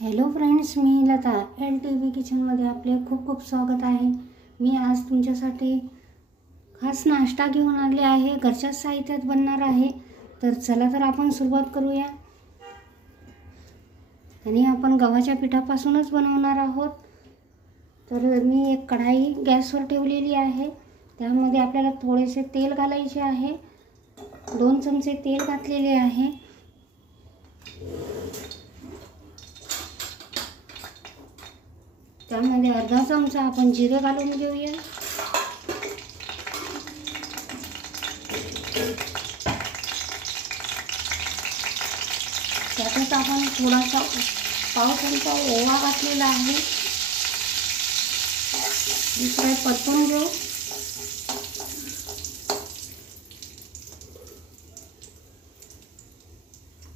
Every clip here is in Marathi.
हॅलो फ्रेंड्स, मी लता LTV किचनमध्ये आपले खूप खूप स्वागत आहे। मी आज तुमच्यासाठी खास नाश्ता घेऊन आले आहे। घरच्या साहित्यात बनणार आहे। तर चला तर आपण सुरुवात करूया। आणि आपण गव्हाच्या पिठापासूनच बनवणार आहोत। तर मी एक कढाई गॅसवर ठेवलेली आहे। त्यामध्ये आपल्याला थोडेसे तेल घालायचे आहे। 2 चमचे तेल घातलेले आहे। त्यामध्ये अर्धा चमचा आपण जिरे घालून घेऊया। त्यातच आपण थोडासा पाव चमचा ओवा घातलेला आहे। दुसरे परतून घेऊ।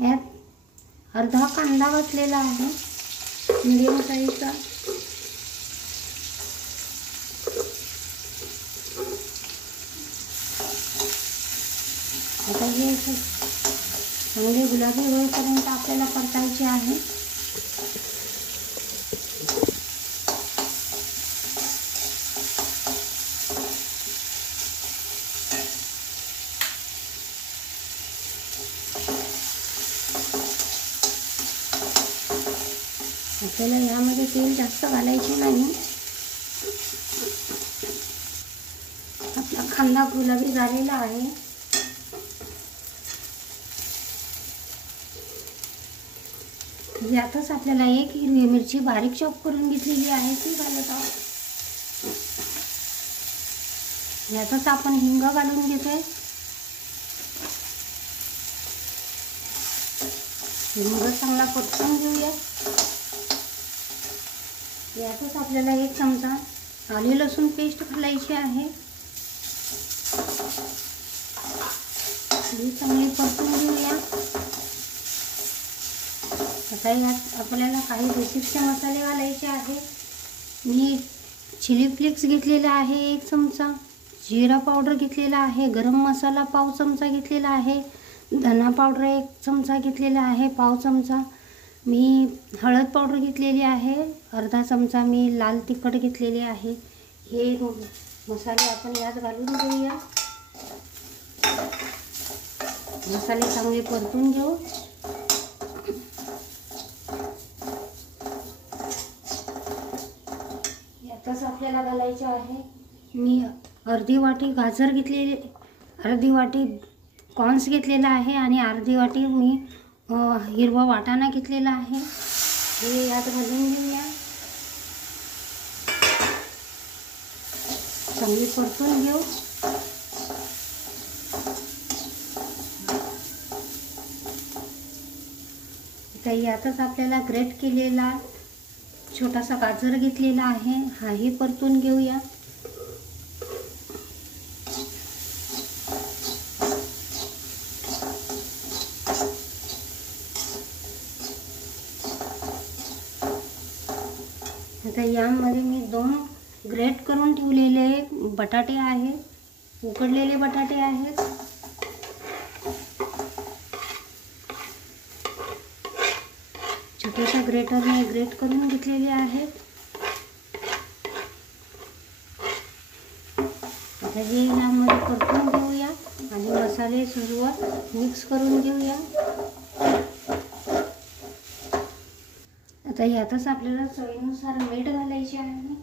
यात अर्धा कांदा घातलेला आहे, मीडियम साईजचा। आता हे चांगले गुलाबी होईपर्यंत आपल्याला परतायचे आहे। आपल्याला यामध्ये तेल जास्त घालायचे नाही। आपला कांदा गुलाबी झालेला आहे। यातच आपल्याला एक हिरवी मिरची बारीक चॉप करून घेतलेली आहे ती घालत आहोत। यातच आपण हिंग घालून घेतोय। हिंग चांगला परतून घेऊया। यातच आपल्याला 1 चमचा आले लसूण पेस्ट घालायची आहे। ही चांगली परतून घेऊया। आता यात आपल्याला काही बेसिकचे मसाले घालायचे आहे। मी चिली फ्लेक्स घेतलेला आहे 1 चमचा, जीरा पावडर घेतलेला आहे, गरम मसाला पाव चमचा घेतलेला आहे, धना पावडर 1 चमचा घेतलेला आहे, पाव चमचा। मी हळद पावडर घेतलेली आहे, अर्धा चमचा। मी लाल तिखट घेतलेले आहे। हे मसाले आपण यात घालून घेऊया। मसाले चांगले परतून घेऊ। यातच आपल्याला घालायचे आहे, मी अर्धी वाटी गाजर घेतलेले, अर्धी वाटी कॉर्न्स घेतलेला आहे आणि अर्धी वाटी मी हिरवा वाटाणा घेतलेला आहे। हे यात घालून घेऊया। चांगली परतून घेऊ। आता यातच आपल्याला ग्रेट केलेला छोटासा गाजर घेतलेला आहे, हाही परतून घेऊया। आता यामध्ये मी 2 ग्रेट करून ठेवलेले बटाटे आहे, उकडलेले बटाटे आहेत। छोट्याशा ग्रेटरने ग्रेट करून घेतलेले आहेत। आता हे यामध्ये परतून घेऊया आणि मसाले सर्व मिक्स करून घेऊया। आता यातच आपल्याला चवीनुसार मीठ घालायचे आहे।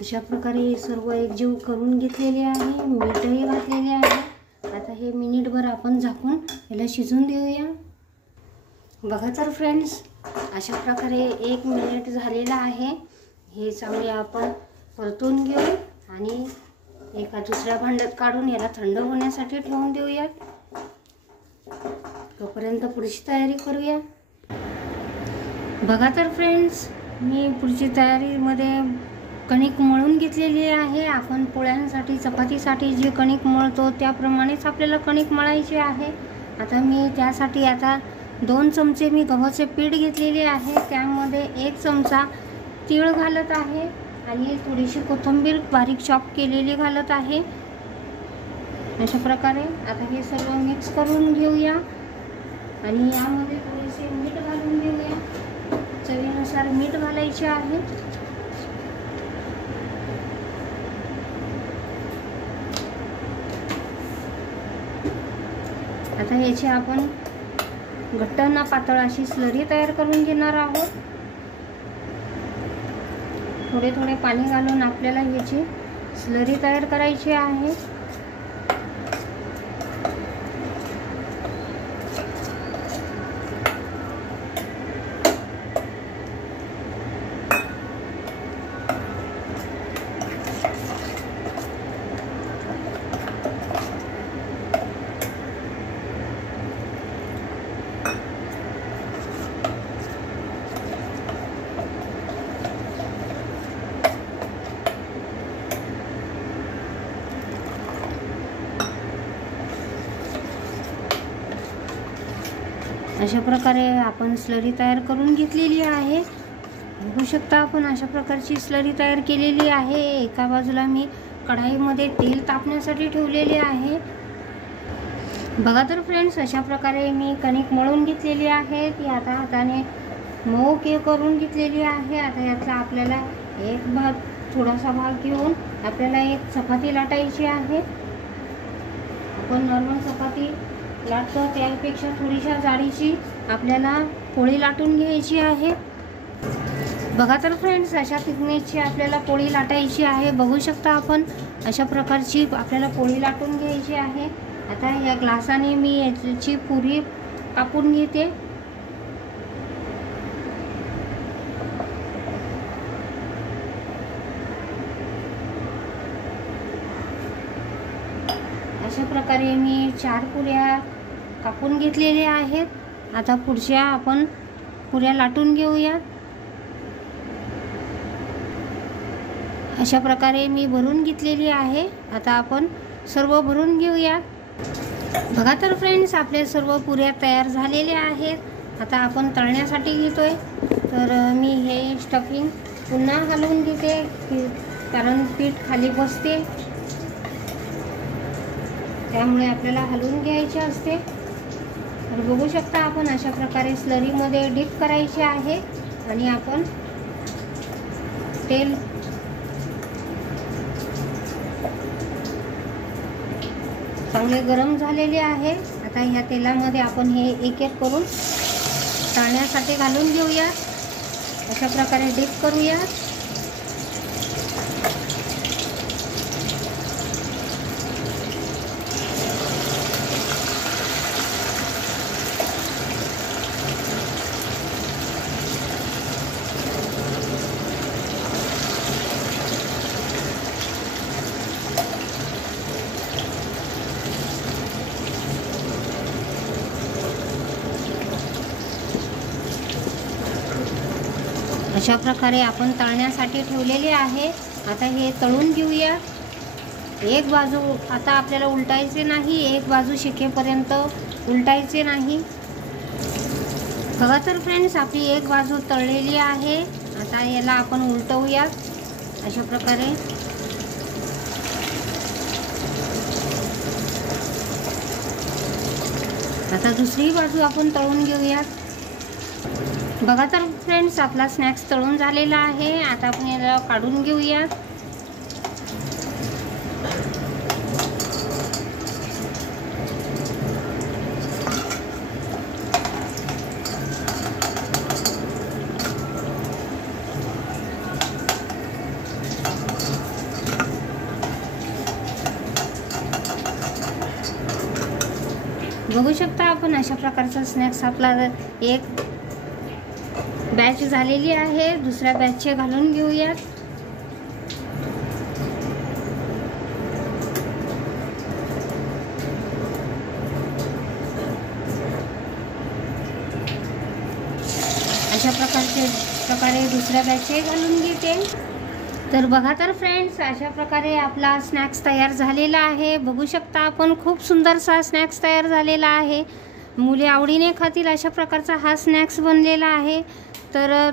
अशा प्रकारे सर्व एकजीव करून घेतलेले आहे। मीठही घातलेले आहे। आता हे मिनिटभर आपण झाकून याला शिजून देऊया। बघा तर फ्रेंड्स, अशा प्रकारे 1 मिनिट झालेला आहे। हे चांगले आपण परतून घेऊ आणि एका दुसऱ्या भांड्यात काढून याला थंड होण्यासाठी ठेवून देऊया। तोपर्यंत पुढची तयारी करूया। बघा तर फ्रेंड्स, मी पुढची तयारीमध्ये कणिक मळून घेतलेली आहे. आपण पोळ्यांसाठी चपातीसाठी जे कणिक मळतो त्याप्रमाणेच आपल्याला कणिक मळायची आहे. आता मी त्यासाठी 2 चमचे मी गव्हाचे पीठ घेतलेले आहे. त्यामध्ये 1 चमचा तीळ घालत आहे आणि थोडीशी कोथिंबीर बारीक चॉप केलेली घालत आहे. अशा प्रकारे आता हे सर्व मिक्स करून घेऊया आणि यामध्ये थोडेसे मीठ घालून घेऊया. चवीनुसार मीठ घालायचे आहे. आता याची आपण घट्ट ना पातळ अशी स्लरी तयार करून घेणार आहोत. थोडे थोडे पाणी घालून आपल्याला याची स्लरी तयार करायची आहे. अशा प्रकारे आपण स्लरी तयार करून घेतलेली आहे. बघू शकता आपण अशा प्रकारची स्लरी तयार केलेली आहे. एका बाजूला मी कढाईमध्ये तेल तापण्यासाठी ठेवलेले आहे. बघा तर फ्रेंड्स, अशा प्रकारे मी कणिक मळून घेतलेली आहे. ती आता हाताने मऊ करून घेतलेली आहे. आता यातला आपल्याला एक भाग थोडासा भाग घेऊन आपल्याला एक चपाती लाटायची आहे. आपण नॉर्मल चपाती लाटतो त्यापेक्षा थोडीशा जाडीची आपल्याला पोळी लाटून घ्यायची आहे. बघा तर फ्रेंड्स, अशा थिकनेसची आपल्याला पोळी लाटायची आहे. बघू शकता आपण अशा प्रकारची आपल्याला पोळी लाटून घ्यायची आहे. आता या ग्लासाने मी याची पुरी कापून घेते. अशा प्रकारे मी 4 पुऱ्या कापून घेतलेल्या आहेत. आता पुढच्या आपण पुऱ्या लाटून घेऊया. अशा प्रकारे मी भरून घेतलेली आहे. आता आपण सर्व भरून घेऊया. बघा तर फ्रेंड्स, आपल्या सर्व पुऱ्या तयार झालेल्या आहेत. आता आपण तळण्यासाठी घेतोय. तर मी हे स्टफिंग पुन्हा हलवून घेते कारण पीठ खाली बसते, त्यामुळे आपल्याला हलवून घ्यायचे असते. तर बघू शकता आपण अशा प्रकारे स्लरीमध्ये डीप करायचे आहे आणि आपण तेल चांगले गरम झालेले आहे. आता ह्या तेलामध्ये आपण हे एक एक करून तळण्यासाठी घालून घेऊया. अशा प्रकारे डीप करूया. अशा प्रकारे आपण तळण्यासाठी ठेवलेले आहे. आता हे तळून घेऊया. एक बाजू आता आपल्याला उलटायचे नाही, एक बाजू शिकेपर्यंत उलटायचे नाही. बघा तर फ्रेंड्स, आपली एक बाजू तळलेली आहे. आता याला आपण उलटवूया अशा प्रकारे. आता दुसरी बाजू आपण तळून घेऊया. बघा तर फ्रेंड्स, आपला स्नॅक्स तळून झालेला आहे. आता आपण याला काढून घेऊया. बघू शकता आपण अशा प्रकारचा स्नॅक्स आपला एक बॅच झालेली आहे. दुसऱ्या बॅचचे घालून घेऊयात. अशा प्रकारे दुसऱ्या बॅचही घालून घेते। तर बघा तर फ्रेंड्स, अशा प्रकारे आपला स्नॅक्स तयार झालेला आहे। बघू शकता आपण, खूप सुंदरसा स्नॅक्स तयार झालेला आहे। मुले आवडीने खातील अशा प्रकारचा हा स्नॅक्स बनलेला आहे। तर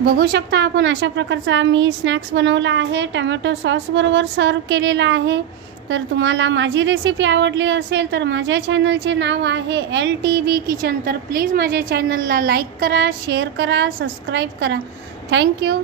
बघू शकता आपण, अशा प्रकारचा मी स्नॅक्स बनवला आहे। टोमॅटो सॉस बरोबर सर्व केलेला आहे। तर तुम्हाला माझी रेसिपी आवडली असेल तर माझ्या चॅनलचे नाव आहे LTV किचन। तर प्लीज माझ्या चॅनलला लाईक करा, शेअर करा, सबस्क्राईब करा। थँक्यू।